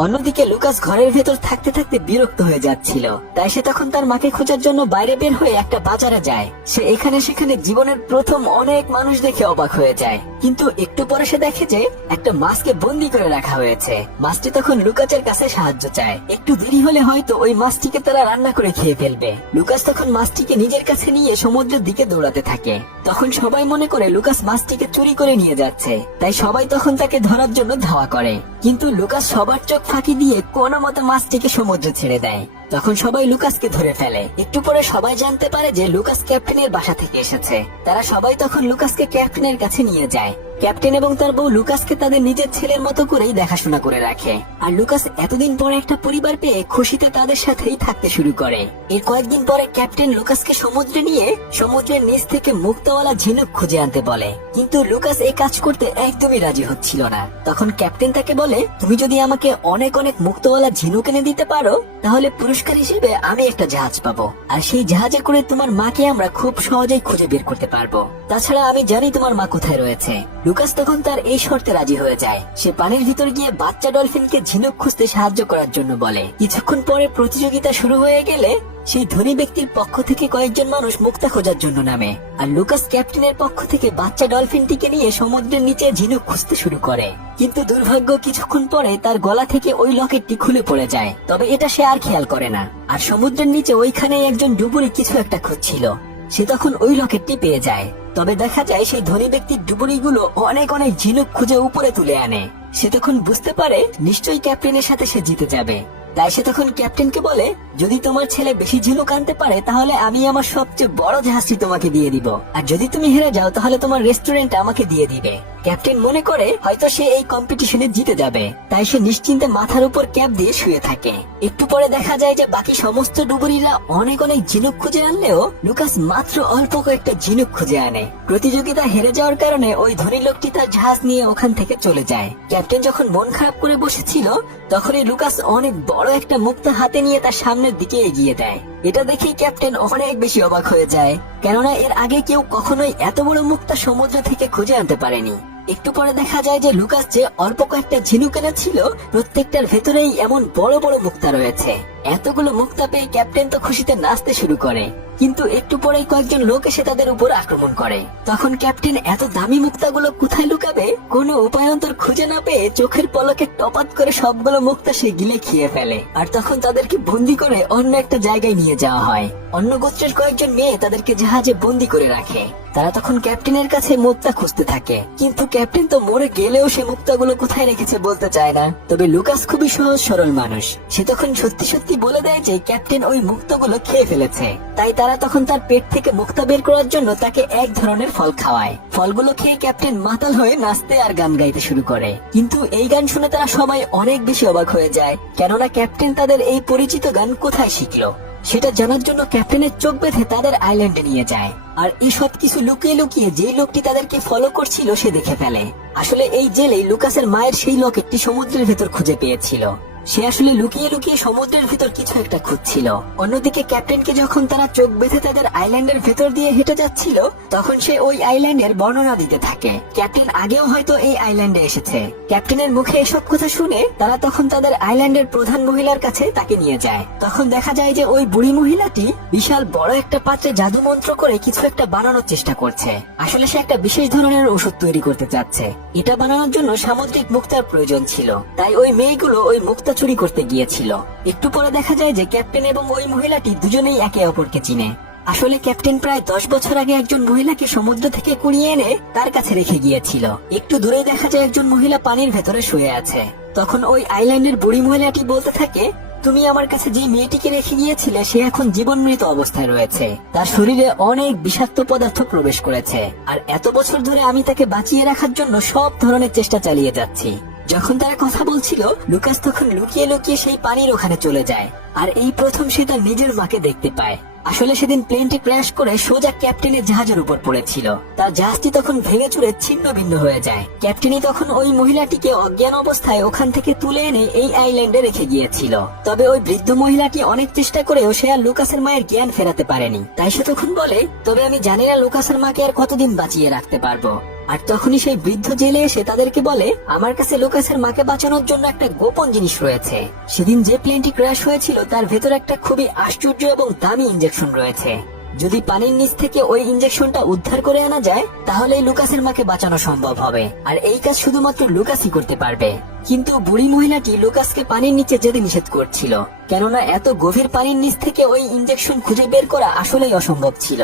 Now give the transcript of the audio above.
অন্যদিকে লুকাস ঘরের ভেতর থাকতে থাকতে বিরক্ত হয়ে যাচ্ছিল। তাই সে তখন তার মাকে খোঁজার জন্য বাইরে বের হয়ে একটা বাজারে যায়। সে এখানে সেখানে জীবনের প্রথম অনেক মানুষ দেখে অবাক হয়ে যায়। কিন্তু একটু পরে সে দেখে যে একটা মাছকে বন্দি করে রাখা হয়েছে। মাছটি তখন লুকাসের কাছে সাহায্য চায়। একটু দেরি হলে হয়তো ওই মাছটিকে তারা রান্না করে খেয়ে ফেলবে। লুকাস তখন মাছটিকে নিজের কাছে নিয়ে সমুদ্রের দিকে দৌড়াতে থাকে। তখন সবাই মনে করে লুকাস মাছটিকে চুরি করে নিয়ে যাচ্ছে। তাই সবাই তখন তাকে ধরার জন্য ধাওয়া করে। কিন্তু লুকাস সবার চোখ ফাঁকি দিয়ে কোনো মতে মাছটিকে সমুদ্র ছেড়ে দেয়। তখন সবাই লুকাসকে ধরে ফেলে। একটু পরে সবাই জানতে পারে যে লুকাস ক্যাপ্টেনের বাসা থেকে এসেছে। তারা সবাই তখন লুকাসকে ক্যাপ্টেনের কাছে নিয়ে যায়। ক্যাপ্টেন এবং তার বউ লুকাসকে তাদের নিজের ছেলের মতো করেই দেখাশোনা করে রাখে। আর লুকাস এতদিন পরে একটা পরিবার পেয়ে খুশিতে তাদের সাথেই থাকতে শুরু করে। এর কয়েকদিন পরে ক্যাপ্টেন লুকাসকে সমুদ্রে নিয়ে সমুদ্রের নিচ থেকে মুক্তওয়ালা ঝিনুক খুঁজে আনতে বলে। কিন্তু লুকাস এই কাজ করতে একদমই রাজি হচ্ছিল না। তখন ক্যাপ্টেন তাকে বলে, তুমি যদি আমাকে অনেক অনেক মুক্তওয়ালা ঝিনুক এনে দিতে পারো তাহলে পুরস্কার হিসেবে আমি একটা জাহাজ পাবো। আর সেই জাহাজে করে তোমার মাকে আমরা খুব সহজেই খুঁজে বের করতে পারব। তাছাড়া আমি জানি তোমার মা কোথায় রয়েছে। লুকাস তখন তার এই শর্তে রাজি হয়ে যায়। সে পানির ভিতর গিয়ে বাচ্চা ডলফিনকে ঝিনুক খুঁজতে সাহায্য করার জন্য বলে। কিছুক্ষণ পরে প্রতিযোগিতা শুরু হয়ে গেলে সেই ধনী ব্যক্তির পক্ষ থেকে কয়েকজন মানুষ মুক্তা খোঁজার জন্য নামে, আর লুকাস ক্যাপ্টেনের পক্ষ থেকে বাচ্চা ডলফিনটিকে নিয়ে সমুদ্রের নিচে ঝিনুক খুঁজতে শুরু করে। কিন্তু দুর্ভাগ্য, কিছুক্ষণ পরে তার গলা থেকে ওই লকেটটি খুলে পড়ে যায়। তবে এটা সে আর খেয়াল করে না। আর সমুদ্রের নিচে ওইখানে একজন ডুবুরি কিছু একটা খুঁজছিল। সে তখন ওই লকেটটি পেয়ে যায়। তবে দেখা যায় সেই ধনী ব্যক্তির ডুবুরিগুলো অনেক অনেক ঝিনুক খুঁজে উপরে তুলে আনে। সে তখন বুঝতে পারে নিশ্চয়ই ক্যাপ্টেনের সাথে সে জিতে যাবে। তাই সে তখন ক্যাপ্টেনকে বলে, যদি তোমার ছেলে বেশি ঝিনুক আনতে পারে, তাহলে আমি আমার সবচেয়ে বড় জাহাজটি তোমাকে দিয়ে দিব। আর যদি তুমি হেরে যাও, তাহলে তোমার রেস্টুরেন্ট আমাকে দিয়ে দিবে। ক্যাপ্টেন মনে করে হয়তো সে এই কম্পিটিশনে জিতে যাবে। তাই সে নিশ্চিন্তে মাথার উপর ক্যাপ দিয়ে শুয়ে থাকে। একটু পরে দেখা যায় যে বাকি সমস্ত ডুবুরিরা অনেক অনেক ঝিনুক খুঁজে আনলেও লুকাস মাত্র অল্প কয়েকটা ঝিনুক খুঁজে আনে। প্রতিযোগিতা হেরে যাওয়ার কারণে ওই ধনী লোকটি তার জাহাজ নিয়ে ওখান থেকে চলে যায়। ক্যাপ্টেন যখন মন খারাপ করে বসেছিল, তখনই লুকাস অনেক বড় একটা মুক্তা হাতে নিয়ে তার সামনের দিকে এগিয়ে দেয়। এটা দেখে ক্যাপ্টেন অনেক বেশি অবাক হয়ে যায়। কেননা এর আগে কেউ কখনোই এত বড় মুক্তা সমুদ্র থেকে খুঁজে আনতে পারেনি। একটু পরে দেখা যায় যে লুকাস যে অল্প কয়েকটা ঝিনুক ছিল প্রত্যেকটার ভেতরেই এমন বড় বড় মুক্তা রয়েছে। এতগুলো মুক্তা পেয়ে ক্যাপ্টেন তো খুশিতে নাচতে শুরু করে। কিন্তু একটু পরেই কয়েকজন লোক এসে তাদের উপর আক্রমণ করে। তখন ক্যাপ্টেন এত দামি মুক্তাগুলো কোথায় লুকাবে? কোনো উপায়ন্তর খুঁজে না পেয়ে চোখের পলকে টপাত করে সবগুলো মুক্তা সে গিলে খেয়ে ফেলে। আর তখন তাদেরকে বন্দি করে অন্য একটা জায়গায় নিয়ে যাওয়া হয়। অন্য গোত্রের কয়েকজন মেয়ে তাদেরকে জাহাজে বন্দি করে রাখে। তারা তখন ক্যাপ্টেনের কাছে মুক্তা খুঁজতে থাকে। কিন্তু ক্যাপ্টেন তো মরে গেলেও সে মুক্তাগুলো কোথায় রেখেছে বলতে চায় না। তবে লুকাস খুবই সহজ সরল মানুষ। সে তখন সত্যি সত্যি বলে দেয় যে ক্যাপ্টেন ওই মুক্তগুলো খেয়ে ফেলেছে। তাই তারা তখন তার পেট থেকে মুক্তা বের করার জন্য তাকে এক ধরনের ফল খাওয়ায়। ফলগুলো খেয়ে ক্যাপ্টেন মাতাল হয়ে নাচতে আর গান গাইতে শুরু করে। কিন্তু এই গান শুনে তারা সবাই অনেক বেশি অবাক হয়ে যায়, কেননা ক্যাপ্টেন তাদের এই পরিচিত গান কোথায় শিখলো? সেটা জানার জন্য ক্যাপ্টেনের চোখ বেঁধে তাদের আইল্যান্ডে নিয়ে যায়। আর এসব কিছু লুকিয়ে লুকিয়ে যে লোকটি তাদেরকে ফলো করছিল সে দেখে ফেলে। আসলে এই জেলে লুকাসের মায়ের সেই লকেটটি সমুদ্রের ভেতর খুঁজে পেয়েছিল। সে আসলে লুকিয়ে লুকিয়ে সমুদ্রের ভেতর কিছু একটা খুঁজছিল। অন্যদিকে ক্যাপ্টেনকে যখন তারা চোখ বেঁধে তাদের আইল্যান্ডের ভেতর দিয়ে হেঁটে যাচ্ছিল, তখন সে ওই আইল্যান্ডের বর্ণনা দিতে থাকে। ক্যাপ্টেন আগেও হয়তো এই আইল্যান্ডে এসেছে। ক্যাপ্টেনের মুখে এসব কথা শুনে তারা তখন তাদের আইল্যান্ডের প্রধান মহিলার কাছে তাকে নিয়ে যায়। তখন দেখা যায় যে ওই বুড়ি মহিলাটি বিশাল বড় একটা পাত্রে জাদু মন্ত্র করে কিছু একটা বানানোর চেষ্টা করছে। আসলে সে একটা বিশেষ ধরনের ওষুধ তৈরি করতে চাচ্ছে। এটা বানানোর জন্য সামুদ্রিক মুক্তার প্রয়োজন ছিল। তাই ওই মেয়েগুলো ওই মুক্তা চুরি করতে গিয়েছিল। একটু পরে দেখা যায় যে ক্যাপ্টেন এবং ওই মহিলাটি দুজনেই একে অপরকে চিনে। আসলে ক্যাপ্টেন প্রায় দশ বছর আগে একজন মহিলাকে সমুদ্র থেকে কুড়িয়ে এনে তার কাছে রেখে গিয়েছিল। একটু দূরে দেখা যায় একজন মহিলা পানির ভেতরে শুয়ে আছে। তখন ওই আইল্যান্ডের বুড়ি মহিলাটি বলতে থাকে, তুমি আমার কাছে যে মেয়েটিকে রেখে গিয়েছিলে, সে এখন জীবন মৃত অবস্থায় রয়েছে। তার শরীরে অনেক বিষাক্ত পদার্থ প্রবেশ করেছে। আর এত বছর ধরে আমি তাকে বাঁচিয়ে রাখার জন্য সব ধরনের চেষ্টা চালিয়ে যাচ্ছি। যখন তারা কথা বলছিল, লুকাস তখন লুকিয়ে লুকিয়ে সেই পানির ওখানে চলে যায়। আর এই প্রথম সে তার নিজের মাকে দেখতে পায়। আসলে সেদিন প্লেনটি ক্র্যাশ করে সোজা ক্যাপ্টেনের জাহাজের উপর পড়েছিল। তার জাহাজটি তখন ভেঙে চুরে ছিন্ন ভিন্ন হয়ে যায়। ক্যাপ্টেনই তখন ওই মহিলাটিকে অজ্ঞান অবস্থায় ওখান থেকে তুলে এনে এই আইল্যান্ডে রেখে গিয়েছিল। তবে ওই বৃদ্ধ মহিলাটি অনেক চেষ্টা করেও সে আর লুকাসের মায়ের জ্ঞান ফেরাতে পারেনি। তাই সে তখন বলে, তবে আমি জানি না লুকাসের মাকে আর কতদিন বাঁচিয়ে রাখতে পারব। আর তখনই সেই বৃদ্ধ জেলে এসে তাদেরকে বলে, আমার কাছে লুকাসের মাকে বাঁচানোর জন্য একটা গোপন জিনিস রয়েছে। সেদিন যে প্লেনটি ক্র্যাশ হয়েছিল, তার ভেতর একটা খুবই আশ্চর্য এবং দামি ইঞ্জেকশন রয়েছে। যদি পানির নিচ থেকে ওই ইঞ্জেকশনটা উদ্ধার করে আনা যায় তাহলে লুকাসের মাকে বাঁচানো সম্ভব হবে। আর এই কাজ শুধুমাত্র লুকাসই করতে পারবে। কিন্তু বুড়ি মহিলাটি লুকাসকে পানির নিচে যেতে নিষেধ করছিল। কেননা এত গভীর পানির নিচ থেকে ওই ইঞ্জেকশন খুঁজে বের করা আসলেই অসম্ভব ছিল।